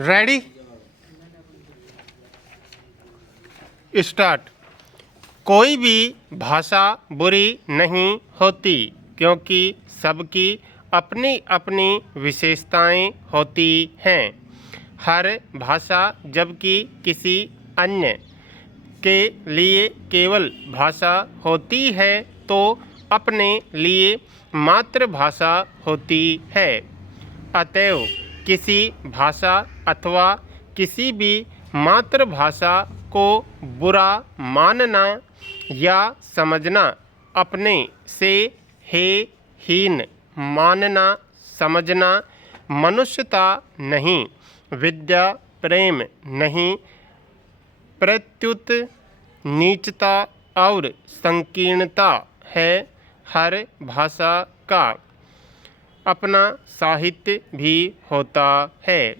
Ready start. कोई भी भाषा बुरी नहीं होती, क्योंकि सबकी अपनी अपनी विशेषताएं होती हैं। हर भाषा जबकि किसी अन्य के लिए केवल भाषा होती है, तो अपने लिए मातृभाषा होती है। अतएव किसी भाषा अथवा किसी भी मातृभाषा को बुरा मानना या समझना, अपने से हे हीन मानना समझना मनुष्यता नहीं, विद्या प्रेम नहीं, प्रत्युत नीचता और संकीर्णता है। हर भाषा का अपना साहित्य भी होता है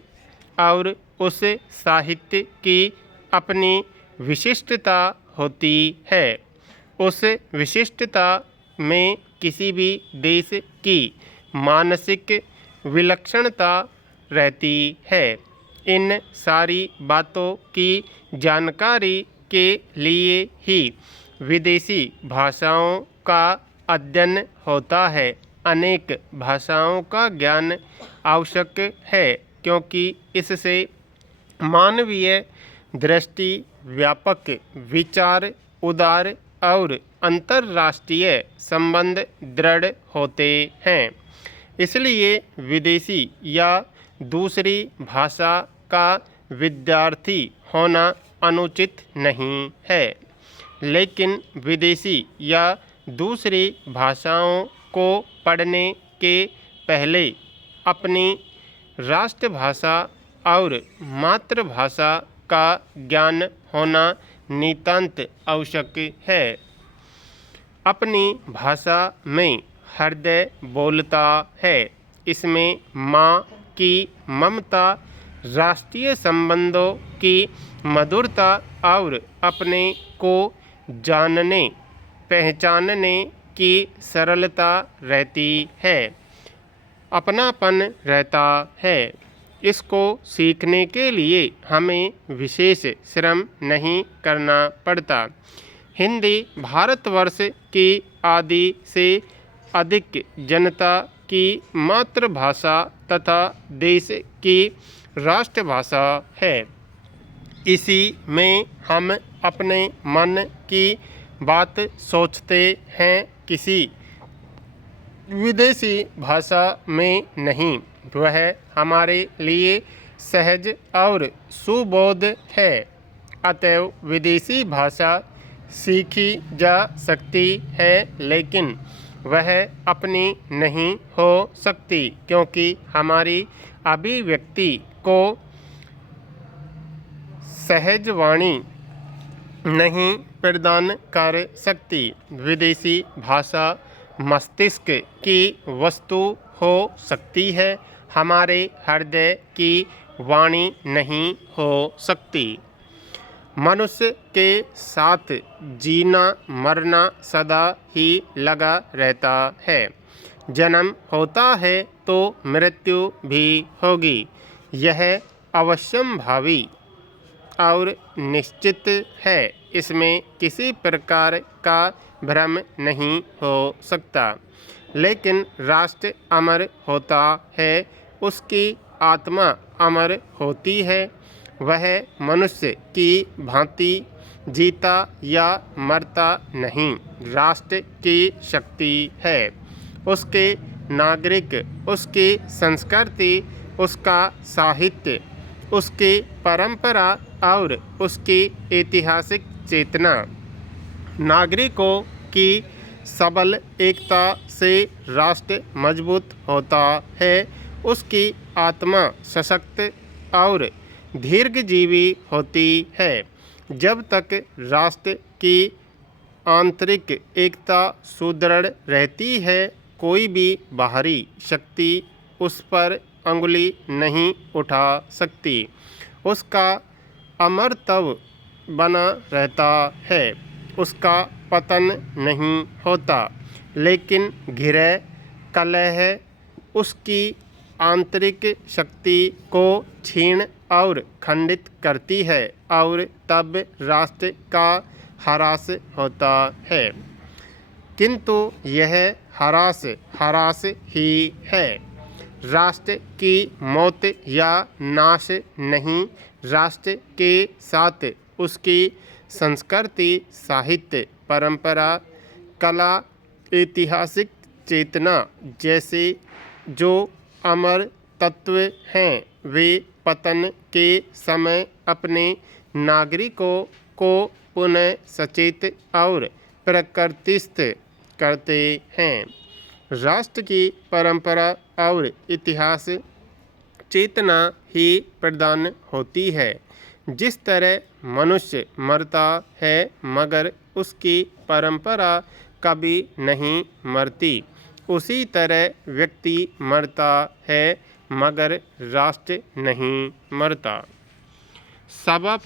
और उस साहित्य की अपनी विशिष्टता होती है। उस विशिष्टता में किसी भी देश की मानसिक विलक्षणता रहती है। इन सारी बातों की जानकारी के लिए ही विदेशी भाषाओं का अध्ययन होता है। अनेक भाषाओं का ज्ञान आवश्यक है, क्योंकि इससे मानवीय दृष्टि, व्यापक विचार, उदार और अंतर्राष्ट्रीय संबंध दृढ़ होते हैं। इसलिए विदेशी या दूसरी भाषा का विद्यार्थी होना अनुचित नहीं है, लेकिन विदेशी या दूसरी भाषाओं को पढ़ने के पहले अपनी राष्ट्रभाषा और मातृभाषा का ज्ञान होना नितांत आवश्यक है। अपनी भाषा में हृदय बोलता है। इसमें माँ की ममता, राष्ट्रीय संबंधों की मधुरता और अपने को जानने पहचानने की सरलता रहती है, अपनापन रहता है। इसको सीखने के लिए हमें विशेष श्रम नहीं करना पड़ता। हिंदी भारतवर्ष की आधी से अधिक जनता की मातृभाषा तथा देश की राष्ट्रभाषा है। इसी में हम अपने मन की बात सोचते हैं, किसी विदेशी भाषा में नहीं। वह हमारे लिए सहज और सुबोध है। अतएव विदेशी भाषा सीखी जा सकती है, लेकिन वह अपनी नहीं हो सकती, क्योंकि हमारी अभिव्यक्ति को सहज वाणी नहीं प्रदान कर सकती। विदेशी भाषा मस्तिष्क की वस्तु हो सकती है, हमारे हृदय की वाणी नहीं हो सकती। मनुष्य के साथ जीना मरना सदा ही लगा रहता है। जन्म होता है तो मृत्यु भी होगी, यह अवश्यंभावी और निश्चित है। इसमें किसी प्रकार का भ्रम नहीं हो सकता। लेकिन राष्ट्र अमर होता है, उसकी आत्मा अमर होती है। वह मनुष्य की भांति जीता या मरता नहीं, राष्ट्र की शक्ति है। उसके नागरिक, उसकी संस्कृति, उसका साहित्य, उसकी परंपरा और उसकी ऐतिहासिक चेतना नागरिकों की सबल एकता से राष्ट्र मजबूत होता है। उसकी आत्मा सशक्त और दीर्घजीवी होती है। जब तक राष्ट्र की आंतरिक एकता सुदृढ़ रहती है, कोई भी बाहरी शक्ति उस पर अंगुली नहीं उठा सकती। उसका अमरत्व बना रहता है, उसका पतन नहीं होता। लेकिन घृणा, कलह, उसकी आंतरिक शक्ति को छीन और खंडित करती है और तब राष्ट्र का ह्रास होता है। किंतु यह ह्रास ही है, राष्ट्र की मौत या नाश नहीं। राष्ट्र के साथ उसकी संस्कृति, साहित्य, परंपरा, कला, ऐतिहासिक चेतना जैसे जो अमर तत्व हैं, वे पतन के समय अपने नागरिकों को पुनः सचेत और प्रकृतिस्थ करते हैं। राष्ट्र की परंपरा और इतिहास चेतना ही प्रदान होती है। जिस तरह मनुष्य मरता है मगर उसकी परंपरा कभी नहीं मरती, उसी तरह व्यक्ति मरता है मगर राष्ट्र नहीं मरता। सभापति